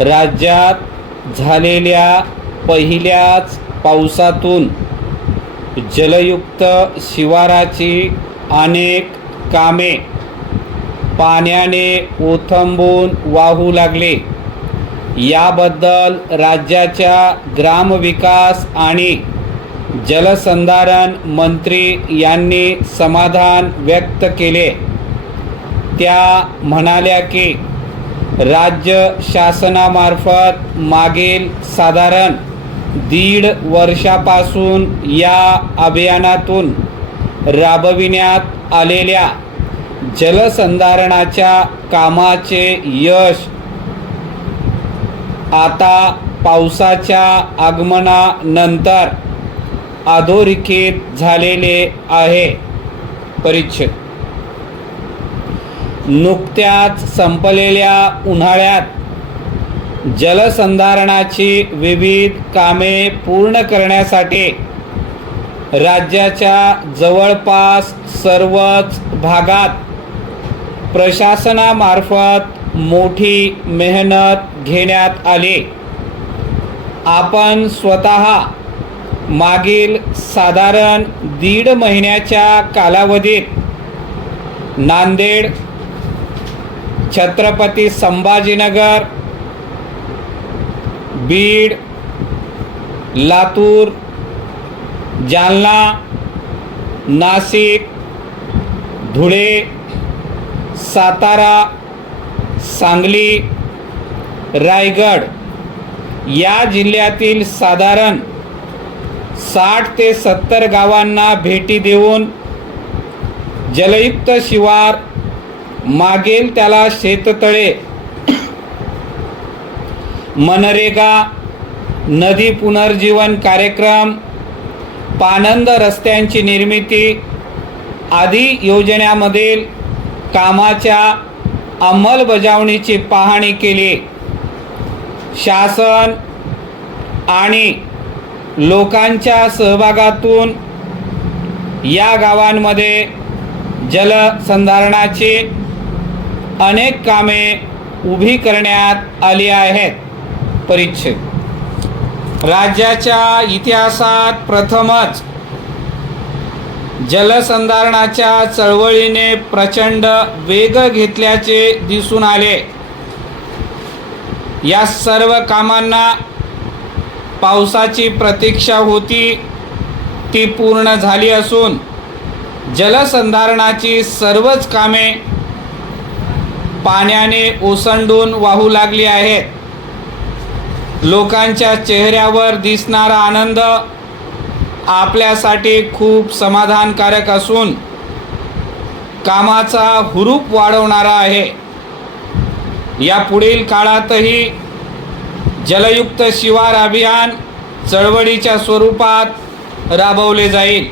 राज्यात झालेल्या पहिल्याच पावसातून जलयुक्त शिवाराची अनेक कामे पाण्याने ओथंबून वाहू लागले। याबद्दल राज्याच्या ग्रामविकास आणि जलसंधारण मंत्री यांनी समाधान व्यक्त केले। त्या म्हणाल्या की राज्य शासनामार्फत मागील साधारण 1.5 वर्षापासून या अभियानातून राबविण्यात आलेल्या जलसंधारणाच्या कामाचे यश आता पावसाच्या आगमनानंतर अधोरेखित झालेले आहे। परिच्छेद नुकत्याच संपलेल्या उन्हाळ्यात जलसंधारणाची विविध कामे पूर्ण करण्यासाठी राज्याच्या जवळपास सर्वच भागात प्रशासनामार्फत मोठी मेहनत घेण्यात आली। आपण स्वतः मागील साधारण 1.5 महिन्याच्या कालावधीत नांदेड, छत्रपती संभाजीनगर, बीड, लातूर, जालना, नाशिक, धुळे, सातारा, सांगली, रायगड या जिल्ह्यातील साधारण 60 ते 70 गावांना भेटी देऊन जलयुक्त शिवार, मागेल त्याला शेततळे, मनरेगा, नदी पुनर्जीवन कार्यक्रम, पाणंद रस्त्यांची निर्मिती आदी योजनांमधील कामाच्या अंमलबजावणीची पाहणी केली। शासन आणि लोकांच्या सहभागातून या गावांमध्ये जलसंधारणाची अनेक कामे उभी करण्यात आली आहेत। परिच्छेद राज्याच्या इतिहासात प्रथमच जलसंधारणाच्या चळवळीने प्रचंड वेग घेतल्याचे दिसून आले। या सर्व कामांना पावसाची प्रतीक्षा होती, ती पूर्ण झाली असून जलसंधारणाची सर्वच कामे पाण्याने ओसंडून वाहू लागली आहेत। लोकांच्या चेहऱ्यावर दिसणारा आनंद आपल्यासाठी खूप समाधानकारक असून कामाचा हुरूप वाढवणारा आहे। यापुढील काळातही जलयुक्त शिवार अभियान चळवळीच्या स्वरूपात राबवले जाईल।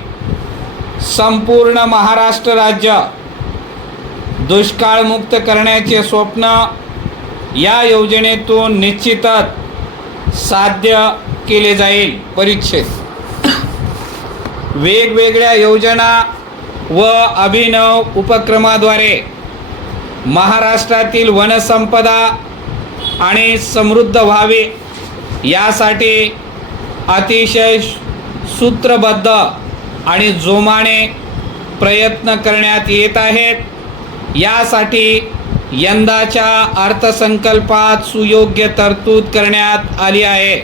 संपूर्ण महाराष्ट्र राज्य दुष्काळमुक्त करण्याचे स्वप्न या योजनेतून निश्चितच साध्य केले जाईल। परिच्छेद वेगवेगळ्या योजना व अभिनव उपक्रमाद्वारे महाराष्ट्रातील वनसंपदा आणि समृद्ध व्हावी यासाठी अतिशय सूत्रबद्ध आणि जोमाने प्रयत्न करण्यात येत आहेत। यासाठी यंदाच्या अर्थसंकल्पात सुयोग्य तरतूद करण्यात आली आहे।